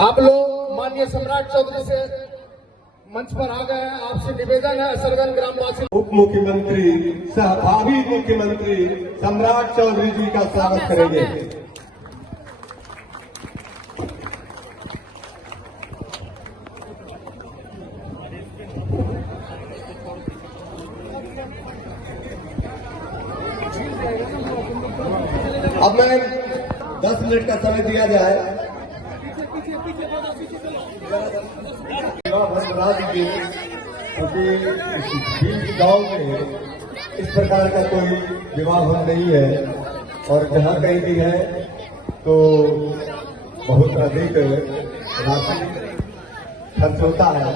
आप लोग माननीय सम्राट चौधरी से मंच पर आ गए हैं। आपसे निवेदन है असरगंज ग्रामवासी उप मुख्यमंत्री सह भावी मुख्यमंत्री सम्राट चौधरी जी का स्वागत करेंगे। अब मैं 10 मिनट का समय दिया जाए। क्योंकि गांव में इस प्रकार का कोई विवाह नहीं है और जहां कहीं भी है तो बहुत अधिक राशि खर्च होता है।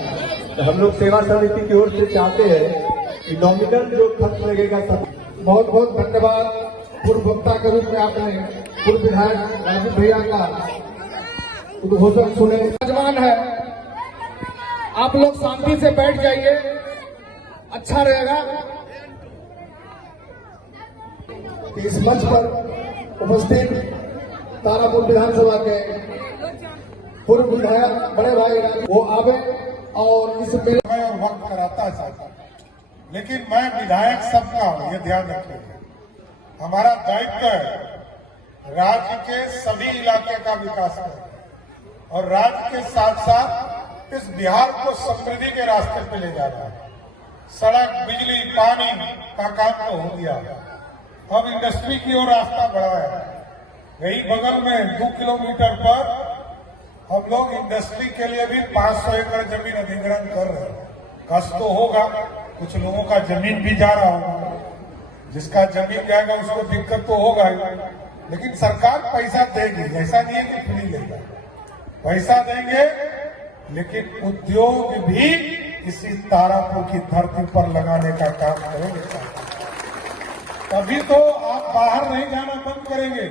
तो हम लोग सेवा समिति की ओर से चाहते हैं कि नॉमिनल जो खर्च लगेगा सब। बहुत बहुत धन्यवाद। पूर्व वक्ता के रूप में आपने पूर्व विधायक राजीव भैया का उद्घोषण सुने। मेजबान है, आप लोग शांति से बैठ जाइए, अच्छा रहेगा। इस मंच पर उपस्थित तारापुर विधानसभा के पूर्व विधायक बड़े भाई वो आवे और इस समय और वक्त कराता है, लेकिन मैं विधायक सबका हूं, ये ध्यान रखिए। हमारा दायित्व है राज्य के सभी इलाके का विकास करें और राज्य के साथ साथ इस बिहार को समृद्धि के रास्ते पे ले जाना है। सड़क, बिजली, पानी का काम तो हो गया, अब इंडस्ट्री की ओर रास्ता बढ़ा है। यही बगल में 2 किलोमीटर पर हम लोग इंडस्ट्री के लिए भी 500 एकड़ जमीन अधिग्रहण कर रहे हैं। कष्ट तो होगा, कुछ लोगों का जमीन भी जा रहा होगा, जिसका जमीन जाएगा उसको दिक्कत तो होगा ही, लेकिन सरकार पैसा देगी। ऐसा नहीं है कि फ्री लेगा, पैसा देंगे, लेकिन उद्योग भी इसी तारापुर की धरती पर लगाने का काम करेंगे। तभी तो आप बाहर नहीं जाना बंद करेंगे।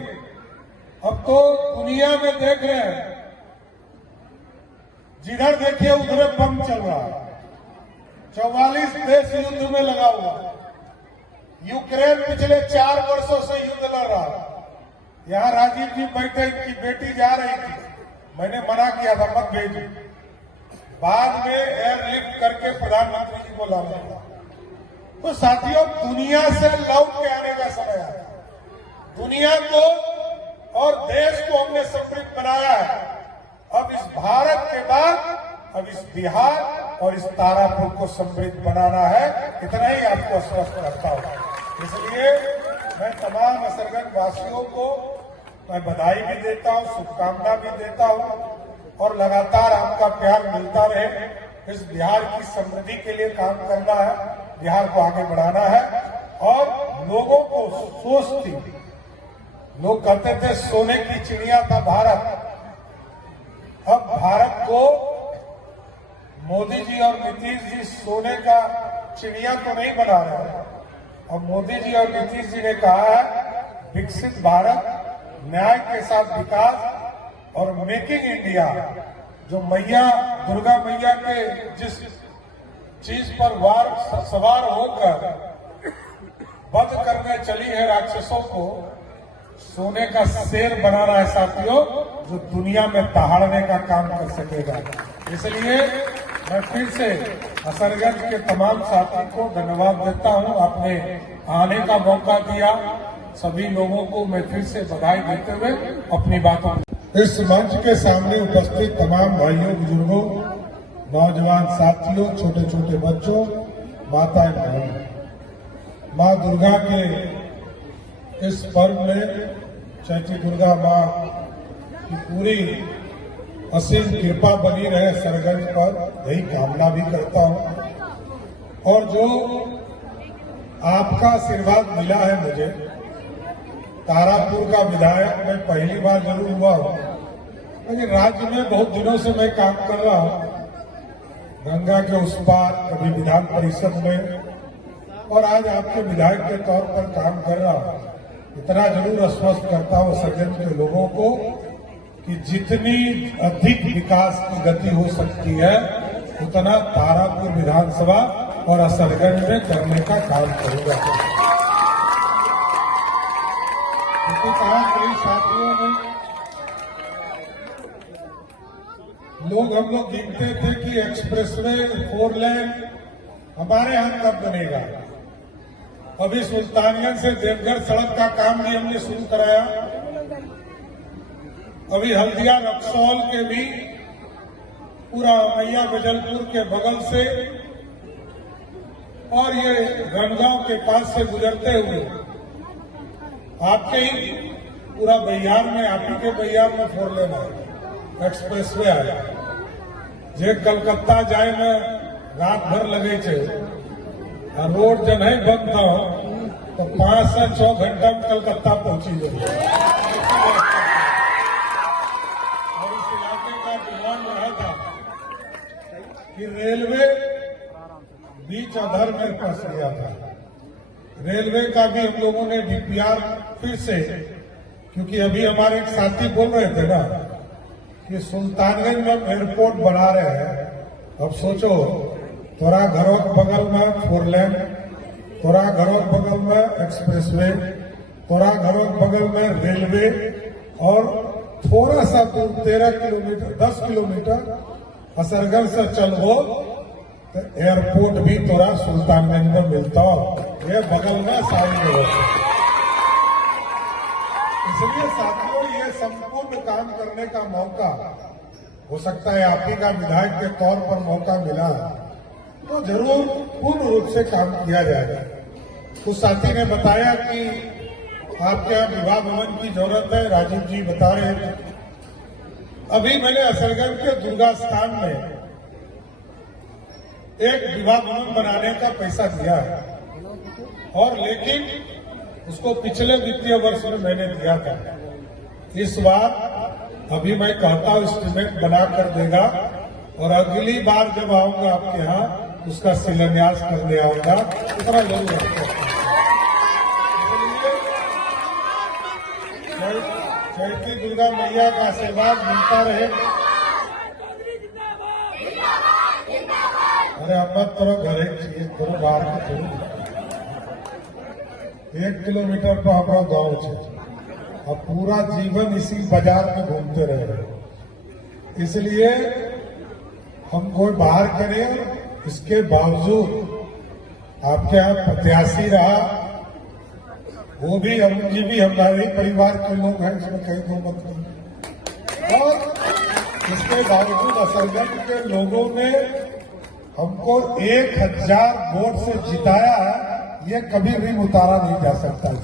अब तो दुनिया में देख रहे हैं, जिधर देखिए उधर बम चल रहा है। 44 देश युद्ध में लगा हुआ है। यूक्रेन पिछले 4 वर्षों से युद्ध लड़ रहा है। यहाँ राजीव जी बैठे, इनकी बेटी जा रही थी, मैंने मना किया था मत भेजो। बाद में एयरलिफ्ट करके प्रधानमंत्री जी को लाना था। तो साथियों, दुनिया से लौट के आने का समय है। दुनिया को और देश को हमने समृद्ध बनाया है। अब इस भारत के बाद अब इस बिहार और इस तारापुर को समृद्ध बनाना है। इतना ही आपको आश्वस्त करता हूं। इसलिए मैं तमाम असरगंज वासियों को मैं बधाई भी देता हूं, शुभकामना भी देता हूं और लगातार आपका प्यार मिलता रहे। इस बिहार की समृद्धि के लिए काम करना है, बिहार को आगे बढ़ाना है। और लोगों को सोच थी, लोग कहते थे सोने की चिड़िया था भारत। अब भारत को मोदी जी और नीतीश जी सोने का चिड़िया तो नहीं बना रहे हैं। अब मोदी जी और नीतीश जी ने कहा है विकसित भारत, न्याय के साथ विकास और मेकिंग इंडिया। जो मैया दुर्गा मैया के जिस चीज पर वार सवार होकर वध करने चली है राक्षसों को, सोने का शेर बनाना है साथियों, जो दुनिया में दहाड़ने का काम कर सकेगा। इसलिए मैं फिर से असरगंज के तमाम साथी को धन्यवाद देता हूं। आपने आने का मौका दिया। सभी लोगों को मैं फिर से बधाई देते हुए अपनी बातों इस मंच के सामने उपस्थित तमाम भाइयों, बुजुर्गों, नौजवान साथियों, छोटे छोटे बच्चों, माताएं, बहनों, माँ दुर्गा के इस पर्व में चैती दुर्गा माँ की पूरी असीम कृपा बनी रहे सरगंज पर, यही कामना भी करता हूं। और जो आपका आशीर्वाद मिला है मुझे, तारापुर का विधायक मैं पहली बार जरूर हुआ हूं, लेकिन राज्य में बहुत दिनों से मैं काम कर रहा हूं, गंगा के उस पार, कभी विधान परिषद में, और आज आपके विधायक के तौर पर काम कर रहा हूं। इतना जरूर आश्वस्त करता हूं सरगंज के लोगों को कि जितनी अधिक विकास की गति हो सकती है, उतना तारापुर विधानसभा और असरगंज में करने का काम करूंगा। क्योंकि कहा कई साथियों ने हम लोग गिनते थे कि एक्सप्रेसवे 4 लेन हमारे यहां कब बनेगा। अभी सुल्तानगंज से देवघर सड़क का काम भी हमने शुरू कराया। अभी हल्दिया रक्सौल के भी पूरा मैया बजलपुर के बगल से और ये रनगांव के पास से गुजरते हुए आपके ही पूरा बहियार में, आप ही के बहियार में 4 लेन है, एक्सप्रेसवे आया। जे कलकत्ता जाए में रात भर लगे थे, रोड जब नहीं बंद था तो 5 से 6 घंटा में कलकत्ता पहुंची गई। और इस इलाके का डिमांड रहा था कि रेलवे बीच अधर में फंस गया था। रेलवे का भी हम लोगों ने डीपीआर फिर से, क्योंकि अभी हमारे एक साथी बोल रहे थे ना कि सुल्तानगंज में एयरपोर्ट बना रहे हैं। अब सोचो, तोरा घरों के बगल में 4 लेन, तोरा घरों के बगल में एक्सप्रेसवे, तोरा घरों के बगल में रेलवे, और थोड़ा सा दूर 13 किलोमीटर 10 किलोमीटर असरगंज से चलो तो एयरपोर्ट भी तोरा सुल्तानगंज में मिलता। ये बगल में सारी व्यवस्था। इसलिए साथियों, ये संपूर्ण काम करने का मौका हो सकता है आप ही का विधायक के तौर पर मौका मिला तो जरूर पूर्ण रूप से काम किया जाएगा। उस साथी ने बताया कि आपके यहाँ विवाह भवन की जरूरत है, राजीव जी बता रहे थे। अभी मैंने असरगंज के दुर्गा स्थान में एक विवाह भवन बनाने का पैसा दिया है, और लेकिन उसको पिछले वित्तीय वर्ष में मैंने दिया था। इस बार अभी मैं कहता हूं एस्टीमेट बना कर देगा, और अगली बार जब आऊंगा आपके यहाँ उसका शिलान्यास करने आऊंगा। इतना जरूर चैती दुर्गा मैया का आशीर्वाद मिलता रहे। अरे अम्मा तोरा घरे चाहिए, तोरा बाहर के थोड़ी। 1 किलोमीटर पर हमारा गांव है, अब पूरा जीवन इसी बाजार में घूमते रहे। इसलिए हम कोई बाहर करें, इसके बावजूद आपके यहाँ प्रत्याशी रहा, वो भी अरुण जी भी हमारे ही परिवार के लोग हैं, इसमें कहीं दो मत नहीं। और इसके बावजूद असरगंज के लोगों ने हमको 1000 वोट से जिताया है, ये कभी भी उतारा नहीं जा सकता है।